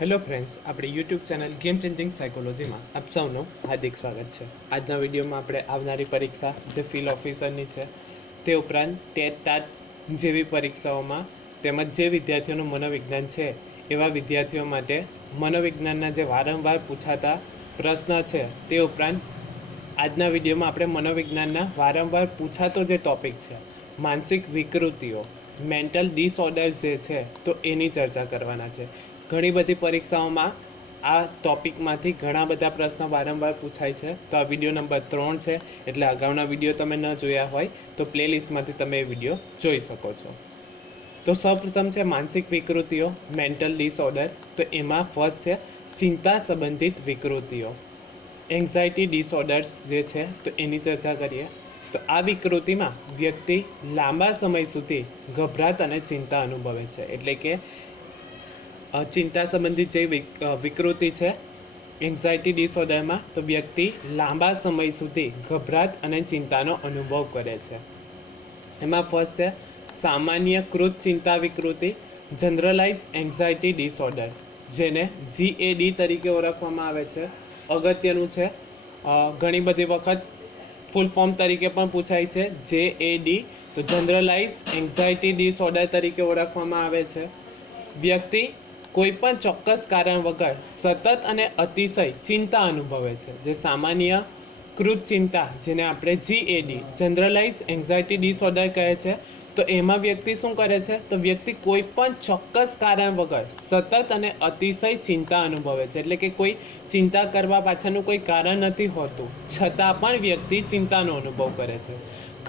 Hello friends, આપણી YouTube channel game changing સાયકોલોજીમાં આપ સૌનું હાર્દિક સ્વાગત છે. આજના વિડીયોમાં આપણે આવનારી પરીક્ષા જે ફિલ્ડ ઓફિસરની છે તે ઉપરાંત ટેટ ટાટ જેવી પરીક્ષાઓમાં તેમજ જે વિદ્યાર્થીઓનું મનોવિજ્ઞાન છે એવા વિદ્યાર્થીઓ માટે મનોવિજ્ઞાનના જે વારંવાર પૂછાતા પ્રશ્ન છે તે ઉપરાંત આજના વિડીયોમાં આપણે મનોવિજ્ઞાનના વારંવાર પૂછાતો જે ટૉપિક છે માનસિક વિકૃતિઓ, મેન્ટલ ડિસઓર્ડર્સ જે છે તો એની ચર્ચા કરવાના છે. ઘણી બધી પરીક્ષાઓમાં આ ટોપિકમાંથી ઘણા બધા પ્રશ્નો વારંવાર પૂછાય છે. તો આ વિડીયો નંબર 3 છે, એટલે અગાઉના વિડીયો તમે ન જોયા હોય તો પ્લેલિસ્ટમાંથી તમે એ વિડીયો જોઈ શકો છો. તો સૌપ્રથમ છે માનસિક વિકૃતિઓ, મેન્ટલ ડિસઓર્ડર. તો એમાં ફર્સ્ટ છે ચિંતા સંબંધિત વિકૃતિઓ, એન્ઝાયટી ડિસઓર્ડર્સ જે છે તો એની ચર્ચા કરીએ. તો આ વિકૃતિમાં વ્યક્તિ લાંબા સમય સુધી ગભરાટ અને ચિંતા અનુભવે છે. એટલે કે ચિંતા સંબંધિત જે વિકૃતિ છે એન્ઝાયટી ડિસઓર્ડરમાં, તો વ્યક્તિ લાંબા સમય સુધી ગભરાટ અને ચિંતાનો અનુભવ કરે છે. એમાં ફર્સ્ટ છે સામાન્યકૃત ચિંતા વિકૃતિ, જનરલાઇઝ એન્ઝાયટી ડિસઓર્ડર, જેને GAD તરીકે ઓળખવામાં આવે છે. અગત્યનું છે, ઘણી બધી વખત ફૂલ ફોર્મ તરીકે પણ પૂછાય છે JAD. તો જનરલાઇઝ એન્ઝાયટી ડિસઓર્ડર તરીકે ઓળખવામાં આવે છે. વ્યક્તિ કોઈ પણ ચોક્કસ કારણ વગર સતત અને અતિશય ચિંતા અનુભવે છે. જે સામાન્યકૃત ચિંતા, જેને આપણે GAD જનરલાઇઝ એન્ઝાયટી ડિસઓર્ડર કહે છે, તો એમાં વ્યક્તિ શું કરે છે, તો વ્યક્તિ કોઈ પણ ચોક્કસ કારણ વગર સતત અને અતિશય ચિંતા અનુભવે છે. એટલે કે કોઈ ચિંતા કરવા પાછળનું કોઈ કારણ નથી હોતું, છતાં પણ વ્યક્તિ ચિંતાનો અનુભવ કરે છે.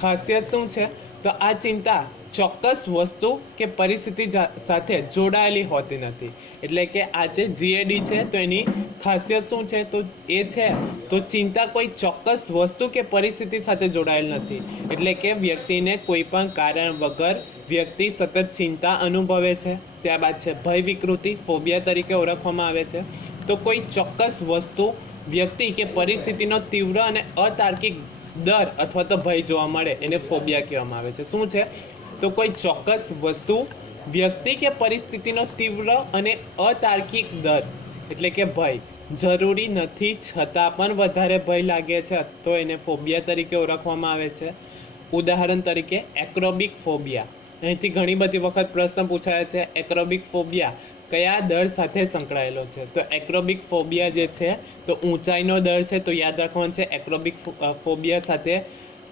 ખાસિયત શું છે, તો આ ચિંતા ચોક્કસ વસ્તુ કે પરિસ્થિતિ સાથે જોડાયેલી હોતી નથી. એટલે કે આ જે GAD છે તો એની ખાસિયત શું છે, તો એ છે તો ચિંતા કોઈ ચોક્કસ વસ્તુ કે પરિસ્થિતિ સાથે જોડાયેલ નથી. એટલે કે વ્યક્તિને કોઈ પણ કારણ વગર વ્યક્તિ સતત ચિંતા અનુભવે છે. ત્યારબાદ છે ભય વિકૃતિ, ફોબિયા તરીકે ઓળખવામાં આવે છે. તો કોઈ ચોક્કસ વસ્તુ, વ્યક્તિ કે પરિસ્થિતિનો તીવ્ર અને અતાર્કિક ડર અથવા તો ભય જોવા મળે એને ફોબિયા કહેવામાં આવે છે. શું છે, તો કોઈ ચોક્કસ વસ્તુ, વ્યક્તિ કે પરિસ્થિતિનો તીવ્ર અને અતાર્કિક ડર એટલે કે ભય, જરૂરી નથી છતાં પણ વધારે ભય લાગે છે તો એને ફોબિયા તરીકે ઓળખવામાં આવે છે. ઉદાહરણ તરીકે એક્રોબિક ફોબિયા. અહીંથી ઘણી બધી વખત પ્રશ્ન પૂછાય છે, એક્રોબિક ફોબિયા કયા ડર સાથે સંકળાયેલો છે. તો એક્રોબિક ફોબિયા જે છે તો ઊંચાઈનો ડર છે. તો યાદ રાખવાનું છે એક્રોબિક ફોબિયા સાથે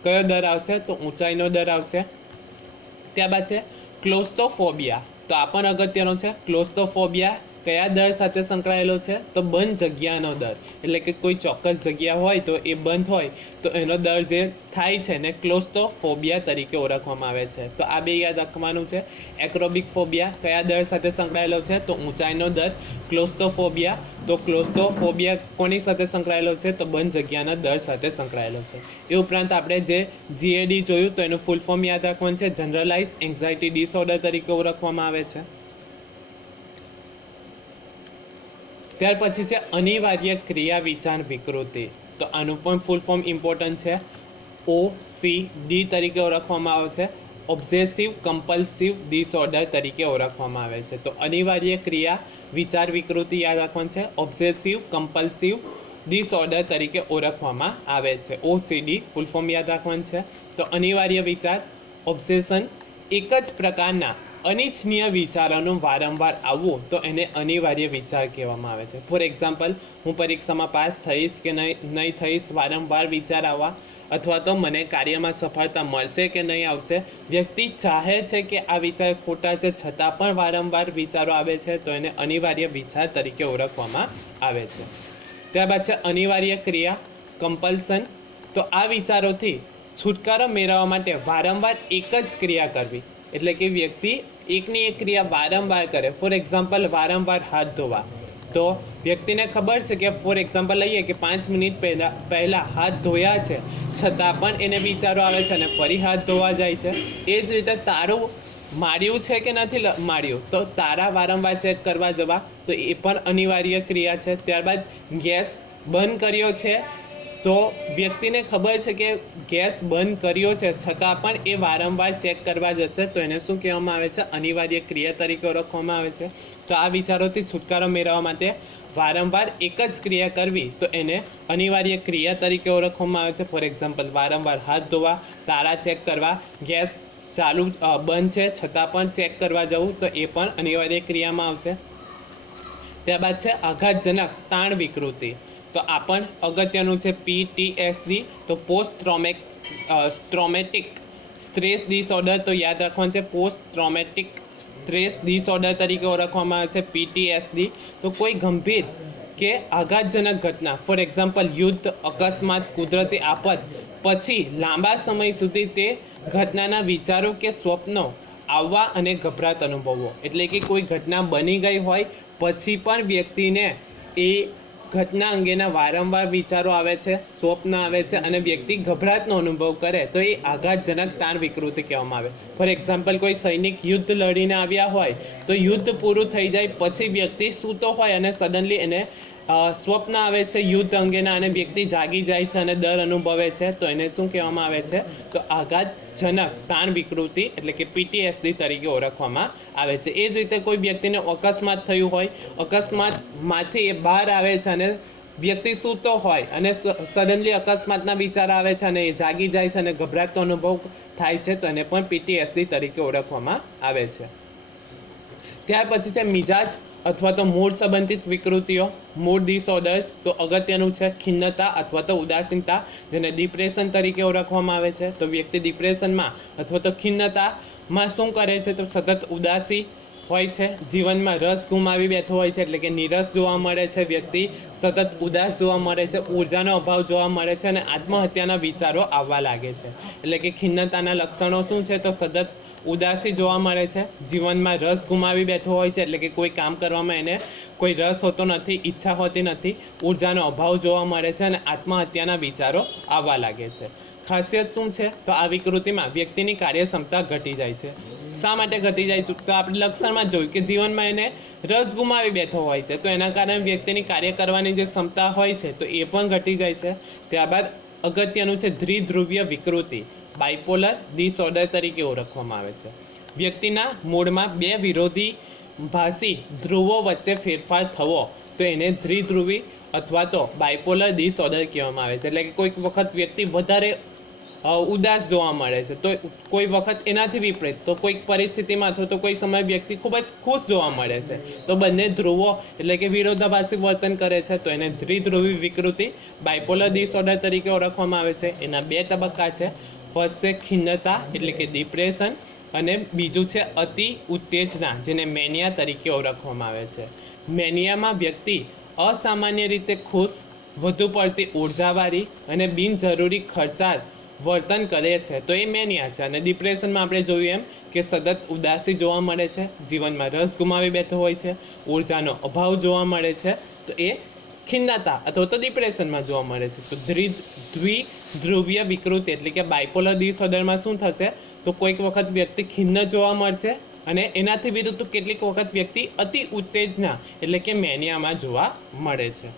કયો ડર આવશે, તો ઊંચાઈનો ડર આવશે. ત્યારબાદ છે ક્લોસ્ટ્રોફોબિયા. તો આ પણ અગત્યનો છે. ક્લોસ્ટ્રોફોબિયા કયા ડર સાથે સંકળાયેલો છે, તો બંધ જગ્યાનો ડર. એટલે કે કોઈ ચોક્કસ જગ્યા હોય તો એ બંધ હોય તો એનો ડર જે થાય છે ને ક્લોસ્ટ્રોફોબિયા તરીકે ઓળખવામાં આવે છે. તો આ બે યાદ રાખવાનું છે. એક્રોબિક ફોબિયા કયા ડર સાથે સંકળાયેલો છે, તો ઊંચાઈનો ડર. ક્લોસ્ટ્રોફોબિયા, તો ક્લોસ્ટ્રોફોબિયા કોની સાથે સંકળાયેલો છે, તો બંધ જગ્યાના ડર સાથે સંકળાયેલો છે. એ ઉપરાંત આપણે જે GAD જોયું તો એનું ફૂલ ફોર્મ યાદ રાખવાનું છે, જનરલાઇઝ એન્ઝાયટી ડિસઓર્ડર તરીકે ઓળખવામાં આવે છે. ત્યાર પછી છે અનિવાર્ય ક્રિયા વિચાર વિકૃતિ. તો આનું પણ ફૂલ ફોર્મ ઇમ્પોર્ટન્ટ છે, OCD તરીકે ઓળખવામાં આવે છે. ઓબ્સેસિવ કમ્પલ્સિવ ડિસઓર્ડર તરીકે ઓળખવામાં આવે છે. તો અનિવાર્ય ક્રિયા વિચાર વિકૃતિ યાદ રાખવાનું છે, ઓબ્સેસિવ કમ્પલ્સિવ ડિસઓર્ડર તરીકે ઓળખવામાં આવે છે. OCD ફૂલ ફોર્મ યાદ રાખવાનું છે. તો અનિવાર્ય વિચાર, ઓબ્સેશન, એક જ પ્રકારના અનિચ્છનીય વિચારોનું વારંવાર આવવું તો એને અનિવાર્ય વિચાર કહેવામાં આવે છે. ફોર એક્ઝામ્પલ, હું પરીક્ષામાં પાસ થઈશ કે નહીં થઈશ, વારંવાર વિચાર આવવા, અથવા તો મને કાર્યમાં સફળતા મળશે કે નહીં આવશે. વ્યક્તિ ચાહે છે કે આ વિચાર ખોટા છે છતાં પણ વારંવાર વિચારો આવે છે તો એને અનિવાર્ય વિચાર તરીકે ઓળખવામાં આવે છે. ત્યારબાદ છે અનિવાર્ય ક્રિયા કમ્પલ્સન. તો આ વિચારોથી છુટકારો મેળવવા માટે વારંવાર એક જ ક્રિયા કરવી. એટલે કે વ્યક્તિ એકની એક ક્રિયા વારંવાર કરે. ફોર એક્ઝામ્પલ, વારંવાર હાથ ધોવા. તો વ્યક્તિને ખબર છે કે ફોર એક્ઝામ્પલ લઈએ કે 5 મિનિટ પહેલાં હાથ ધોયા છે છતાં પણ એને વિચારો આવે છે અને ફરી હાથ ધોવા જાય છે. એ જ રીતે તારું માર્યું છે કે નથી માર્યું, તો તારા વારંવાર ચેક કરવા જવા, તો એ પણ અનિવાર્ય ક્રિયા છે. ત્યારબાદ ગેસ બંધ કર્યો છે, તો વ્યક્તિને ખબર છે કે ગેસ બંધ કર્યો છે છતાં પણ એ વારંવાર ચેક કરવા જશે તો એને શું કહેવામાં આવે છે, અનિવાર્ય ક્રિયા તરીકે ઓળખવામાં આવે છે. તો આ વિચારોથી છુટકારો મેળવવા માટે વારંવાર એક જ ક્રિયા કરવી તો એને અનિવાર્ય ક્રિયા તરીકે ઓળખવામાં આવે છે. ફોર એક્ઝામ્પલ, વારંવાર હાથ ધોવા, તારા ચેક કરવા, ગેસ ચાલુ બંધ છે છતાં પણ ચેક કરવા જવું, તો એ પણ અનિવાર્ય ક્રિયામાં આવશે. ત્યારબાદ છે આઘાતજનક તાણ વિકૃતિ. તો આ પણ અગત્યનું છે, PTSD. તો પોસ્ટ ટ્રોમેટિક સ્ટ્રેસ ડિસઓર્ડર. તો યાદ રાખવાનું છે, પોસ્ટ ટ્રોમેટિક સ્ટ્રેસ ડિસઓર્ડર તરીકે ઓળખવામાં આવે છે PTSD. તો કોઈ ગંભીર કે આઘાતજનક ઘટના, ફોર એક્ઝામ્પલ યુદ્ધ, અકસ્માત, કુદરતી આફત પછી લાંબા સમય સુધી તે ઘટનાના વિચારો કે સ્વપ્નો આવવા અને ગભરાટ અનુભવવો. એટલે કે કોઈ ઘટના બની ગઈ હોય પછી પણ વ્યક્તિને એ ઘટના અંગેના વારંવાર વિચારો આવે છે, સ્વપ્ન આવે છે અને વ્યક્તિ ગભરાટનો અનુભવ કરે તો એ આઘાતજનક તાણ વિકૃતિ કહેવામાં આવે. ફોર એક્ઝામ્પલ, કોઈ સૈનિક યુદ્ધ લડીને આવ્યા હોય તો યુદ્ધ પૂરું થઈ જાય પછી વ્યક્તિ સૂતો હોય અને સડનલી એને સ્વપ્ન આવે છે યુદ્ધ અંગેના અને વ્યક્તિ જાગી જાય છે અને ડર અનુભવે છે, તો એને શું કહેવામાં આવે છે? તો આઘાતજનક તાણ વિકૃતિ એટલે કે PTSD તરીકે ઓળખવામાં આવે છે. એ જ રીતે કોઈ વ્યક્તિને અકસ્માત થયું હોય, અકસ્માતમાંથી એ બહાર આવે છે અને વ્યક્તિ સૂતો હોય અને સડનલી અકસ્માતના વિચાર આવે છે અને એ જાગી જાય છે અને ગભરાટનો અનુભવ થાય છે, તો એને પણ PTSD તરીકે ઓળખવામાં આવે છે. ત્યાર પછી છે મિજાજ અથવા તો મૂડ સંબંધિત વિકૃતિઓ, મૂડ ડિસઓર્ડર્સ. તો અગત્યનું છે ખિન્નતા અથવા તો ઉદાસીનતા, જેને ડિપ્રેશન તરીકે ઓળખવામાં આવે છે. તો વ્યક્તિ ડિપ્રેશનમાં અથવા તો ખિન્નતામાં શું કરે છે? તો સતત ઉદાસી હોય છે, જીવનમાં રસ ગુમાવી બેઠો હોય છે, એટલે કે નિરસ જોવા મળે છે, વ્યક્તિ સતત ઉદાસ જોવા મળે છે, ઉર્જાનો અભાવ જોવા મળે છે અને આત્મહત્યાના વિચારો આવવા લાગે છે. એટલે કે ખિન્નતાના લક્ષણો શું છે? તો સતત ઉદાસી જોવા મળે છે, જીવનમાં રસ ગુમાવી બેઠો હોય છે, એટલે કે કોઈ કામ કરવામાં એને કોઈ રસ હોતો નથી, ઈચ્છા હોતી નથી, ઉર્જાનો અભાવ જોવા મળે છે અને આત્મહત્યાના વિચારો આવવા લાગે છે. ખાસિયત શું છે? તો આ વિકૃતિમાં વ્યક્તિની કાર્યક્ષમતા ઘટી જાય છે. શા માટે ઘટી જાય? તો આપણે લક્ષણમાં જોયું કે જીવનમાં એને રસ ગુમાવી બેઠો હોય છે, તો એના કારણે વ્યક્તિની કાર્ય કરવાની જે ક્ષમતા હોય છે તો એ પણ ઘટી જાય છે. ત્યારબાદ અગત્યનું છે દ્વિધ્રુવીય વિકૃતિ, બાયપોલર ડિસઓર્ડર તરીકે ઓળખવામાં આવે છે. વ્યક્તિના મૂળમાં બે વિરોધી ભાષી ધ્રુવો વચ્ચે ફેરફાર થવો, તો એને દ્વિધ્રુવી અથવા તો બાયપોલર ડિસઓર્ડર કહેવામાં આવે છે. એટલે કે કોઈક વખત વ્યક્તિ વધારે ઉદાસ જોવા મળે છે, તો કોઈ વખત એનાથી વિપરીત, તો કોઈક પરિસ્થિતિમાં અથવા તો કોઈ સમય વ્યક્તિ ખૂબ જ ખુશ જોવા મળે છે, તો બંને ધ્રુવો એટલે કે વિરોધાભાસી વર્તન કરે છે, તો એને દ્વિધ્રુવી વિકૃતિ બાયપોલર ડિસઓર્ડર તરીકે ઓળખવામાં આવે છે. એના બે તબક્કા છે. ફર્સ્ટ છે ખિન્નતા એટલે કે ડિપ્રેશન અને બીજું છે અતિ ઉત્તેજના, જેને મેનિયા તરીકે ઓળખવામાં આવે છે. મેનિયામાં વ્યક્તિ અસામાન્ય રીતે ખુશ, વધુ પડતી ઉર્જાવાળી અને બિનજરૂરી ખર્ચાળ વર્તન કરે છે, તો એ મેનિયા છે. અને ડિપ્રેશનમાં આપણે જોયું એમ કે સતત ઉદાસી જોવા મળે છે, જીવનમાં રસ ગુમાવી બેઠો હોય છે, ઉર્જાનો અભાવ જોવા મળે છે, તો એ ખિન્નતા અથવા તો ડિપ્રેશનમાં જોવા મળે છે. તો દ્વિધ્રુવીય વિકૃતિ એટલે કે બાયપોલર ડિસઓર્ડરમાં શું થશે? તો કોઈક વખત વ્યક્તિ ખિન્ન જોવા મળશે અને એનાથી વિરુદ્ધ કેટલીક વખત વ્યક્તિ અતિ ઉત્તેજના એટલે કે મેનિયામાં જોવા મળે છે.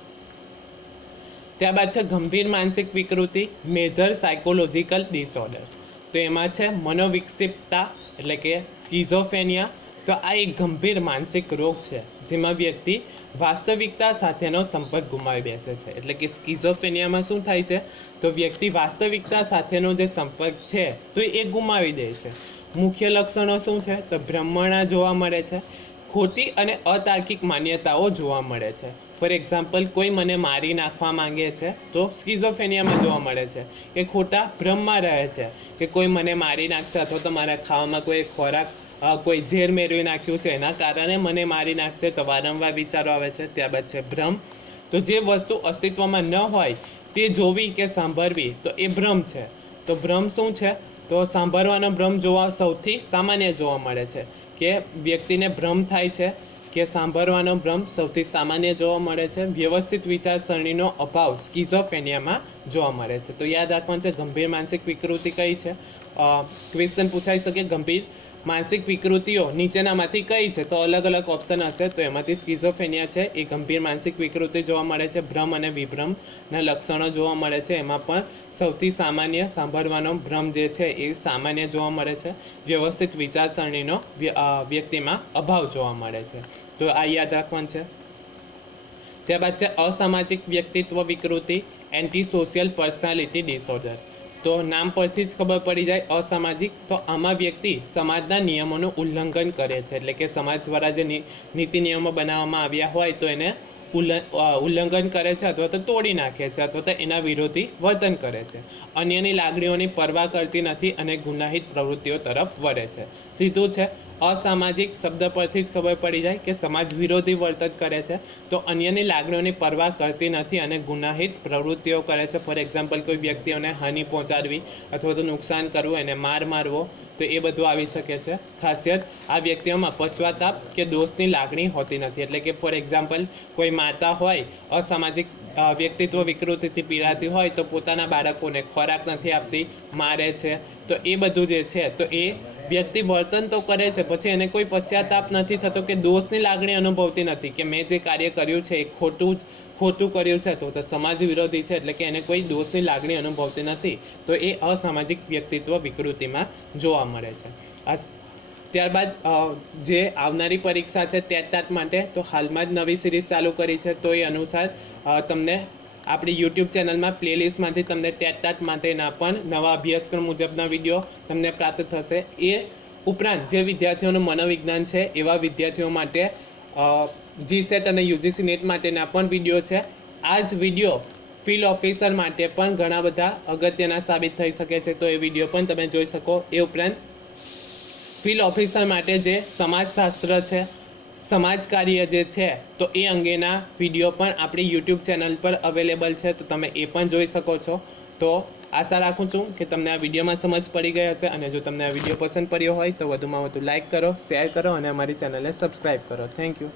ત્યારબાદ છે ગંભીર માનસિક વિકૃતિ, મેજર સાયકોલોજીકલ ડિસઓર્ડર. તો એમાં છે મનોવિક્ષિપ્તતા એટલે કે સ્કિઝોફ્રેનિયા. તો આ એક ગંભીર માનસિક રોગ છે જેમાં વ્યક્તિ વાસ્તવિકતા સાથેનો સંપર્ક ગુમાવી બેસે છે. એટલે કે સ્કિઝોફ્રેનિયામાં શું થાય છે? તો વ્યક્તિ વાસ્તવિકતા સાથેનો જે સંપર્ક છે તો એ ગુમાવી દે છે. મુખ્ય લક્ષણો શું છે? તો ભ્રમણા જોવા મળે છે, ખોટી અને અતાર્કિક માન્યતાઓ જોવા મળે છે. ફોર એક્ઝામ્પલ, કોઈ મને મારી નાખવા માંગે છે તો સ્કિઝોફ્રેનિયામાં જોવા મળે છે. કે ખોટા ભ્રમમાં રહે છે કે કોઈ મને મારી નાખશે અથવા તો મારા ખાવામાં કોઈ ખોરાક કોઈ ઝેર મેળવી નાખ્યું છે એના કારણે મને મારી નાખશે, તો વારંવાર વિચારો આવે છે. ત્યારબાદ છે ભ્રમ. તો જે વસ્તુ અસ્તિત્વમાં ન હોય તે જોવી કે સાંભળવી, તો એ ભ્રમ છે. તો ભ્રમ શું છે? તો સાંભળવાનો ભ્રમ સૌથી સામાન્ય જોવા મળે છે, કે વ્યક્તિને ભ્રમ થાય છે કે સાંભળવાનો ભ્રમ સૌથી સામાન્ય જોવા મળે છે. વ્યવસ્થિત વિચારસરણીનો અભાવ સ્કિઝોફ્રેનિયામાં જોવા મળે છે. તો યાદ રાખવાનું છે ગંભીર માનસિક વિકૃતિ કઈ છે. ક્વેશ્ચન પૂછાઈ શકે, ગંભીર માનસિક વિકૃતિઓ નીચેનામાંથી કઈ છે? તો અલગ અલગ ઓપ્શન હશે. તો એમાંથી સ્કિઝોફ્રેનિયા છે, એ ગંભીર માનસિક વિકૃતિ જોવા મળે છે. ભ્રમ અને વિભ્રમના લક્ષણો જોવા મળે છે, એમાં પણ સૌથી સામાન્ય સાંભળવાનો ભ્રમ જે છે એ સામાન્ય જોવા મળે છે. વ્યવસ્થિત વિચારસરણીનો વ્યક્તિમાં અભાવ જોવા મળે છે. તો આ યાદ રાખવાનું છે. ત્યારબાદ છે અસામાજિક વ્યક્તિત્વ વિકૃતિ, એન્ટી સોશિયલ પર્સનાલિટી ડિસઓર્ડર. તો નામ પરથી જ ખબર પડી જાય અસામાજિક. તો આમાં વ્યક્તિ સમાજના નિયમોનું ઉલ્લંઘન કરે છે, એટલે કે સમાજ દ્વારા જે નીતિ નિયમો બનાવવામાં આવ્યા હોય તો એને ઉલ્લંઘન કરે છે અથવા તો તોડી નાખે છે અથવા તો એના વિરોધી વર્તન કરે છે. અન્યની લાગણીઓની પરવા કરતી નથી અને ગુનાહિત પ્રવૃત્તિઓ તરફ વળે છે. સીધું છે. અસામાજિક શબ્દ પરથી જ ખબર પડી જાય કે સમાજ વિરોધી વર્તન કરે છે. તો અન્યની લાગણીઓની પરવા કરતી નથી અને ગુનાહિત પ્રવૃત્તિઓ કરે છે. ફોર એક્ઝામ્પલ, કોઈ વ્યક્તિઓને હાનિ પહોંચાડવી અથવા તો નુકસાન કરવું, એને મારવો, તો એ બધું આવી શકે છે. ખાસિયત, આ વ્યક્તિઓમાં પશ્ચાતાપ કે દોષની લાગણી હોતી નથી. એટલે કે ફોર એક્ઝામ્પલ, કોઈ માતા હોય અસામાજિક વ્યક્તિત્વ વિકૃતિથી પીડાતી હોય તો પોતાના બાળકોને ખોરાક નથી આપતી, મારે છે. તો એ બધું જે છે તો એ વ્યક્તિ વર્તન તો કરે છે, પછી એને કોઈ પશ્ચાતાપ નથી થતો કે દોષની લાગણી અનુભવતી નથી કે મેં જે કાર્ય કર્યું છે એ ખોટું કર્યું છે તો સમાજ વિરોધી છે, એટલે કે એને કોઈ દોષની લાગણી અનુભવતી નથી. તો એ અસામાજિક વ્યક્તિત્વ વિકૃતિમાં જોવા મળે છે. ત્યારબાદ જે આવનારી પરીક્ષા છે ટેટ માટે, તો હાલમાં જ નવી સિરીઝ ચાલુ કરી છે. તો એ અનુસાર તમને આપણી યુટ્યુબ ચેનલમાં પ્લેલિસ્ટમાંથી તમને ટેટ માટેના પણ નવા અભ્યાસક્રમ મુજબના વિડીયો તમને પ્રાપ્ત થશે. એ ઉપરાંત જે વિદ્યાર્થીઓનું મનોવિજ્ઞાન છે એવા વિદ્યાર્થીઓ માટે જીસેટ અને યુજીસી નેટ માટેના પણ વિડીયો છે. આ જ વિડીયો ફિલ્ડ ઓફિસર માટે પણ ઘણા બધા અગત્યના સાબિત થઈ શકે છે. તો એ વિડીયો પણ તમે જોઈ શકો. એ ઉપરાંત ફિલ્ડ ઓફિસર માટે જે સમાજશાસ્ત્ર છે, સમાજ કાર્ય જે છે, તો એ અંગેના વિડીયો પણ આપણી યુટ્યુબ ચેનલ પર અવેલેબલ છે. તો તમે એ પણ જોઈ શકો છો. તો આશા રાખું છું કે તમને આ વિડીયોમાં સમજ પડી ગઈ હશે, અને જો તમને આ વિડીયો પસંદ પડ્યો હોય તો વધુમાં વધુ લાઇક કરો, શેર કરો અને અમારી ચેનલને સબસ્ક્રાઈબ કરો. Thank you.